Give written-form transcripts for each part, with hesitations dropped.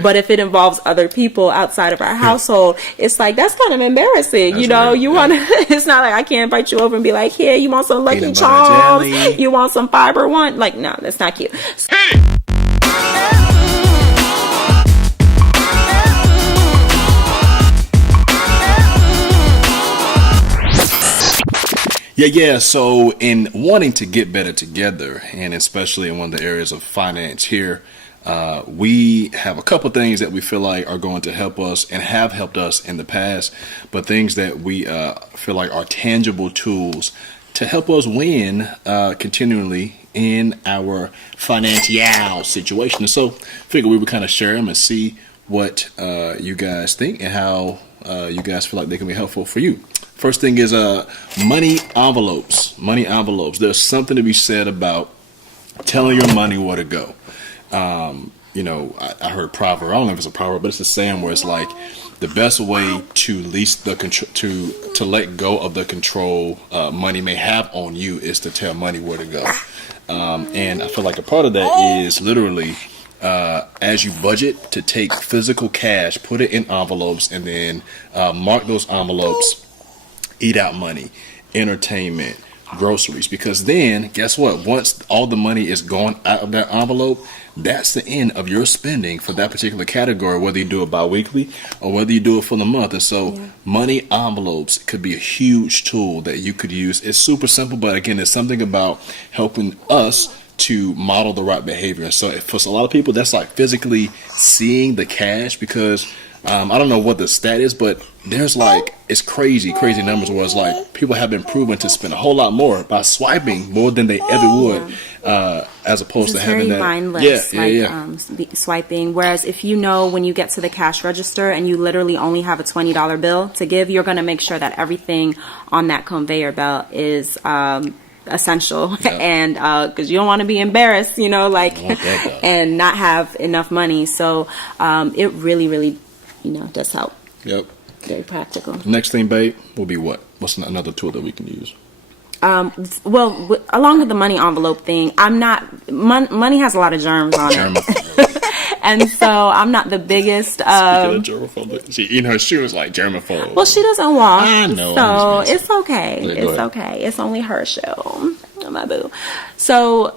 But if it involves other people outside of our household, it's like, that's kind of embarrassing. That's you know, real, you want to, it's not like I can't invite you over and be like, here, you want some Lucky Peanut butter Charms? jelly. You want some Fiber One? Like, no, that's not cute. Yeah. So in wanting to get better together, and especially in one of the areas of finance here, we have a couple things that we feel like are going to help us and have helped us in the past, but things that we feel like are tangible tools to help us win continually in our financial situation. And so figure we would kind of share them and see what you guys think and how you guys feel like they can be helpful for you. First thing is money envelopes. Money envelopes. There's something to be said about telling your money where to go. You know, I heard a proverb. I don't know if it's a proverb, but it's a saying where it's like the best way to lease the to let go of the control money may have on you is to tell money where to go. And I feel like a part of that is literally as you budget to take physical cash, put it in envelopes, and then mark those envelopes. Eat out money, entertainment, groceries, because then guess what? Once all the money is gone out of that envelope, that's the end of your spending for that particular category, whether you do it bi-weekly or whether you do it for the month. And so money envelopes could be a huge tool that you could use. It's super simple, but again, it's something about helping us to model the right behavior. So for a lot of people, that's like physically seeing the cash, because I don't know what the stat is, but there's like, it's crazy numbers where it's like people have been proven to spend a whole lot more by swiping more than they ever would, as opposed to having that. Mindless, swiping. Whereas if you know when you get to the cash register and you literally only have a $20 bill to give, you're going to make sure that everything on that conveyor belt is essential, and because you don't want to be embarrassed, you know, like, and not have enough money. So it really, you know, does help. Yep. Very practical. Next thing, babe, will be what? What's another tool that we can use? Well, along with the money envelope thing, I'm not, money has a lot of germs on it. And so I'm not the biggest. Speaking of germaphobe, she eating her shoes like germaphobe. Well, she doesn't walk. I know. So it's okay. It's okay. It's only her shoe. My boo. So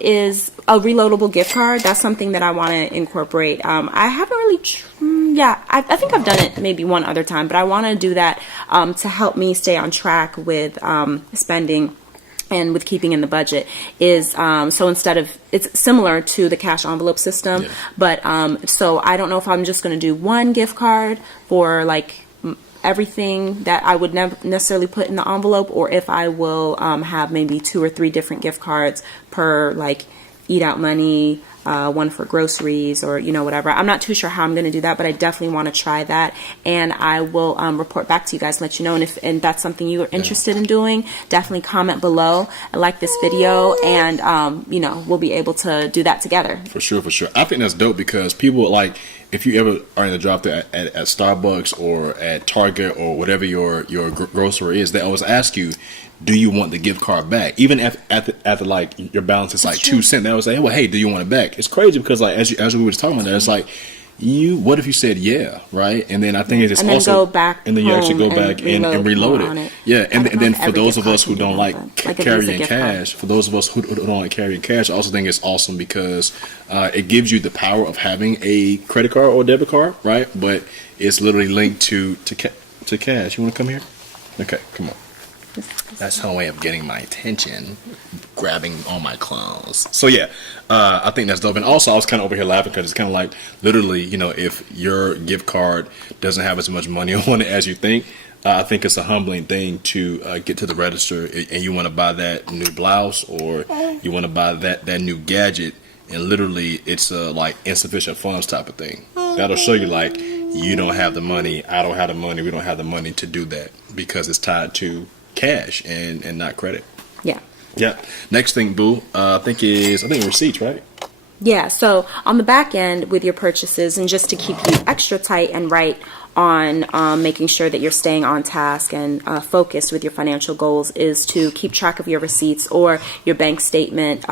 is a reloadable gift card. That's something that I want to incorporate. I haven't really. I think I've done it maybe one other time, but I want to do that to help me stay on track with spending and with keeping in the budget. Is so instead of, it's similar to the cash envelope system, but so I don't know if I'm just going to do one gift card for like everything that I would never necessarily put in the envelope, or if I will have maybe 2 or 3 different gift cards per, like, eat out money, one for groceries, or, you know, whatever. I'm not too sure how I'm going to do that, but I definitely want to try that, and I will report back to you guys and let you know. And if that's something you are interested in doing, definitely comment below and like this video, and you know, we'll be able to do that together. For sure. I think that's dope, because people, like, if you ever are in the drive-thru at Starbucks or at Target or whatever your grocery is, they always ask you, do you want the gift card back? Even after like your balance is like 2 cents, they always say, well, hey, do you want it back? It's crazy, because like as we were talking about that, it's like, what if you said right? And then I think it's and also, go back and then you actually go back and reload it. Yeah, and then for those of us who don't like carrying cash, I also think it's awesome, because it gives you the power of having a credit card or debit card, right? But it's literally linked to cash. You want to come here? Okay, come on. That's her way of getting my attention, grabbing all my clothes. So I think that's dope. And also, I was kind of over here laughing, because it's kind of like, literally, you know, if your gift card doesn't have as much money on it as you think, I think it's a humbling thing to get to the register and you want to buy that new blouse, or you want to buy that new gadget, and literally it's a like insufficient funds type of thing. That'll show you like, you don't have the money, I don't have the money, we don't have the money to do that, because it's tied to cash and not credit. Yeah. Next thing, boo, I think receipts, right? Yeah, so on the back end with your purchases, and just to keep you extra tight and right on making sure that you're staying on task and focused with your financial goals is to keep track of your receipts or your bank statement,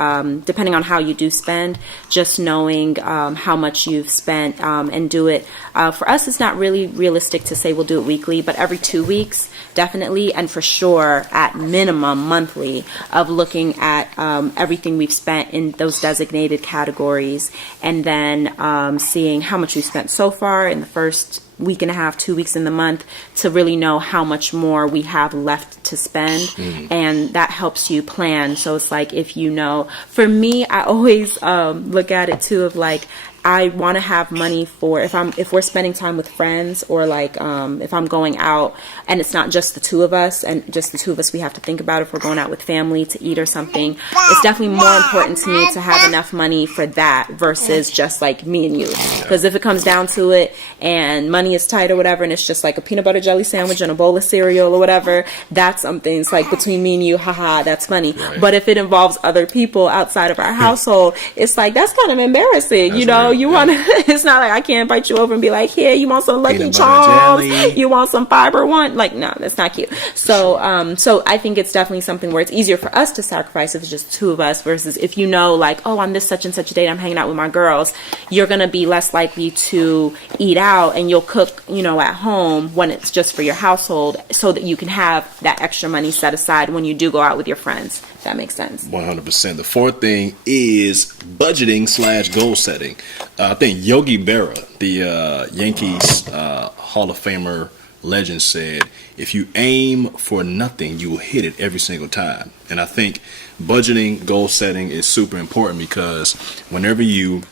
depending on how you do spend, just knowing how much you've spent and do it. For us, it's not really realistic to say we'll do it weekly, but every 2 weeks, definitely, and for sure at minimum monthly, of looking at everything we've spent in those designated categories, and then seeing how much we spent so far in the first week and a half, 2 weeks in the month, to really know how much more we have left to spend. And that helps you plan. So it's like, if you know, for me, I always look at it too of like, I want to have money for if we're spending time with friends, or like if I'm going out and it's not just the two of us, and just the two of us, we have to think about if we're going out with family to eat or something. It's definitely more important to me to have enough money for that versus just like me and you. Because if it comes down to it and money is tight or whatever, and it's just like a peanut butter jelly sandwich and a bowl of cereal or whatever, that's something. It's like between me and you, haha, that's funny. Right. But if it involves other people outside of our household, it's like, that's kind of embarrassing, you know. You want to, it's not like I can't invite you over and be like, here, you want some Lucky Charms? You want some Fiber One? Like, no, that's not cute. So, so I think it's definitely something where it's easier for us to sacrifice if it's just two of us, versus if you know, like, oh, on this such and such a date, I'm hanging out with my girls, you're going to be less likely to eat out, and you'll cook, you know, at home when it's just for your household, so that you can have that extra money set aside when you do go out with your friends. If that makes sense. 100%. The fourth thing is budgeting/goal setting. I think Yogi Berra, the Yankees Hall of Famer legend, said, if you aim for nothing, you will hit it every single time. And I think budgeting, goal setting is super important, because whenever you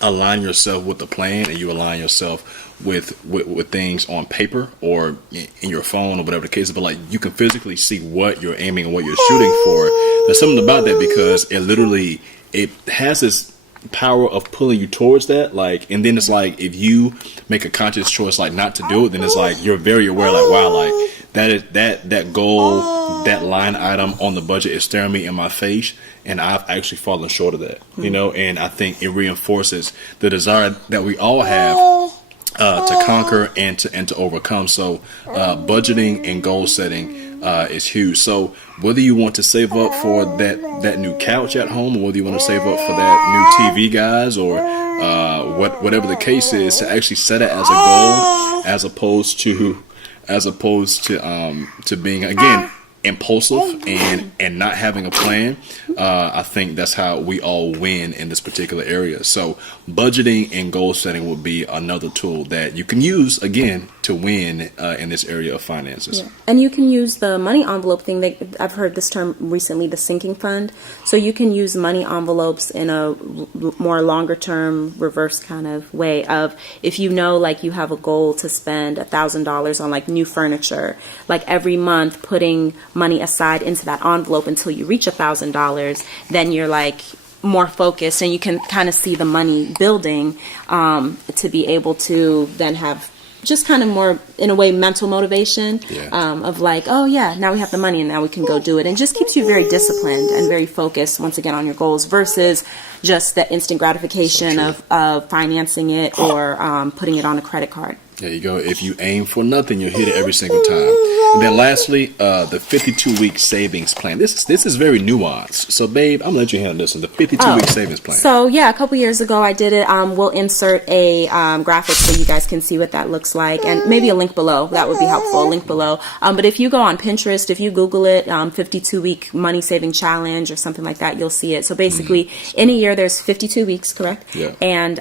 align yourself with the plan, and you align yourself with things on paper or in your phone or whatever the case is, but like you can physically see what you're aiming and what you're shooting for. There's something about that, because it has this power of pulling you towards that. Like, and then it's like, if you make a conscious choice like not to do it, then it's like you're very aware, like, wow, like that goal, that line item on the budget is staring me in my face, and I've actually fallen short of that, you know. And I think it reinforces the desire that we all have to conquer and to overcome. So budgeting and goal setting is huge. So whether you want to save up for that new couch at home, or whether you want to save up for that new TV, guys, or whatever the case is, to actually set it as a goal, as opposed to being, again, impulsive and not having a plan. I think that's how we all win in this particular area. So budgeting and goal setting will be another tool that you can use, again, to win in this area of finances. Yeah. And you can use the money envelope thing. I've heard this term recently, the sinking fund. So you can use money envelopes in a more longer term, reverse kind of way of, if you know, like, you have a goal to spend $1,000 on like new furniture, like every month putting money aside into that envelope until you reach $1,000, then you're like more focused, and you can kind of see the money building to be able to then have just kind of more, in a way, mental motivation of like, oh yeah, now we have the money and now we can go do it. And just keeps you very disciplined and very focused, once again, on your goals, versus just the instant gratification of financing it or putting it on a credit card. There you go. If you aim for nothing, you'll hit it every single time. And then lastly, the 52-week savings plan. This is very nuanced. So, babe, I'm going to let you handle this one, the 52-week savings plan. So, yeah, a couple years ago I did it. We'll insert a graphic so you guys can see what that looks like, and maybe a link below. That would be helpful, a link below. But if you go on Pinterest, if you Google it, 52-week money saving challenge or something like that, you'll see it. So basically, in a year, there's 52 weeks, correct? Yeah. And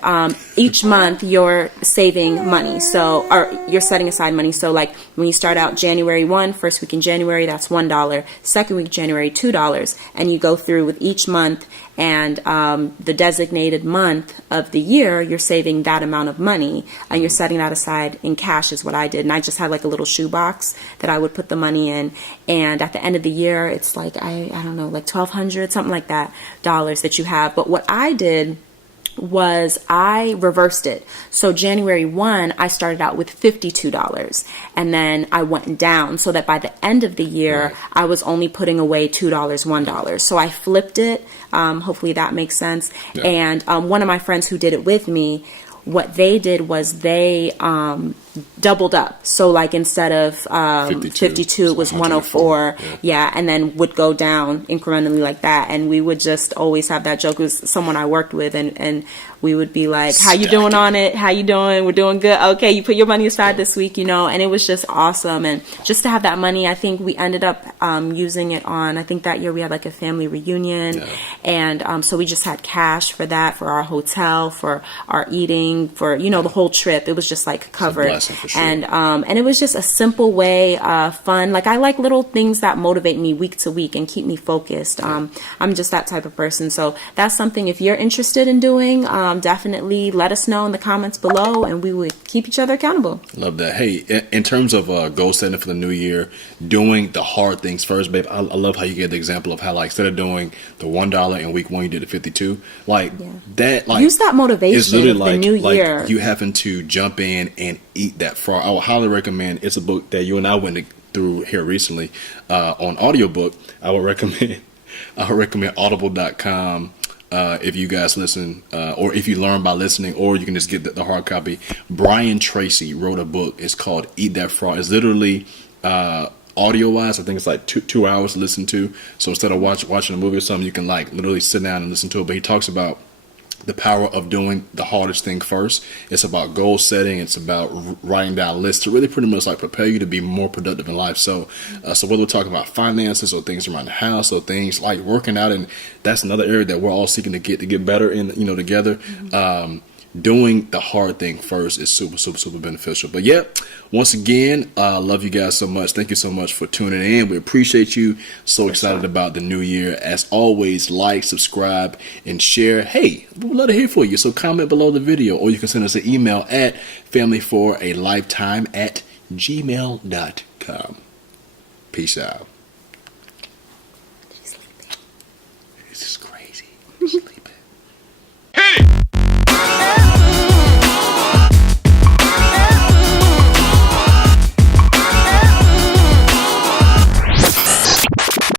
each month, you're saving money. So, or you're setting aside money. So like when you start out January 1, first week in January, that's $1. Second week January, $2. And you go through with each month, and the designated month of the year, you're saving that amount of money, and you're setting that aside in cash is what I did. And I just had like a little shoebox that I would put the money in. And at the end of the year, it's like, I don't know, like $1,200, something like that, dollars that you have. But what I did was I reversed it. So January 1, I started out with $52, and then I went down so that by the end of the year, I was only putting away $2, $1. So I flipped it. Hopefully that makes sense. Yeah. And one of my friends who did it with me, what they did was they doubled up. So like instead of 52, it was 104. Yeah, and then would go down incrementally like that. And we would just always have that joke. It was someone I worked with, and we would be like, how you doing on it? How you doing? We're doing good. Okay, you put your money aside this week, and it was just awesome. And just to have that money, I think we ended up using it on, I think that year we had like a family reunion. And so we just had cash for that, for our hotel, for our eating, for, the whole trip. It was just like covered. Sure. And it was just a simple way, fun. Like I like little things that motivate me week to week and keep me focused. I'm just that type of person. So that's something, if you're interested in doing, definitely let us know in the comments below, and we would keep each other accountable. Love that. Hey, in terms of goal setting for the new year, doing the hard things first, babe. I love how you gave the example of how, like, instead of doing the $1 in week 1, you did the 52. Like that. Like, use that motivation of the new year. Like you having to jump in and eat that frog. I would highly recommend. It's a book that you and I went through here recently on audiobook. I would recommend audible.com. If you guys listen, or if you learn by listening, or you can just get the hard copy. Brian Tracy wrote a book. It's called Eat That Frog. It's literally audio wise, I think it's like two hours to listen to. So instead of watching a movie or something, you can like literally sit down and listen to it. But he talks about the power of doing the hardest thing first. It's about goal setting. It's about writing down lists to really pretty much like prepare you to be more productive in life. So whether we're talking about finances or things around the house or things like working out, and that's another area that we're all seeking to get better in, together. Doing the hard thing first is super, super, super beneficial. But yeah, once again, love you guys so much. Thank you so much for tuning in. We appreciate you. So excited about the new year. As always, like, subscribe, and share. Hey, we'd love to hear from you. So comment below the video, or you can send us an email at familyforalifetime@gmail.com. Peace out.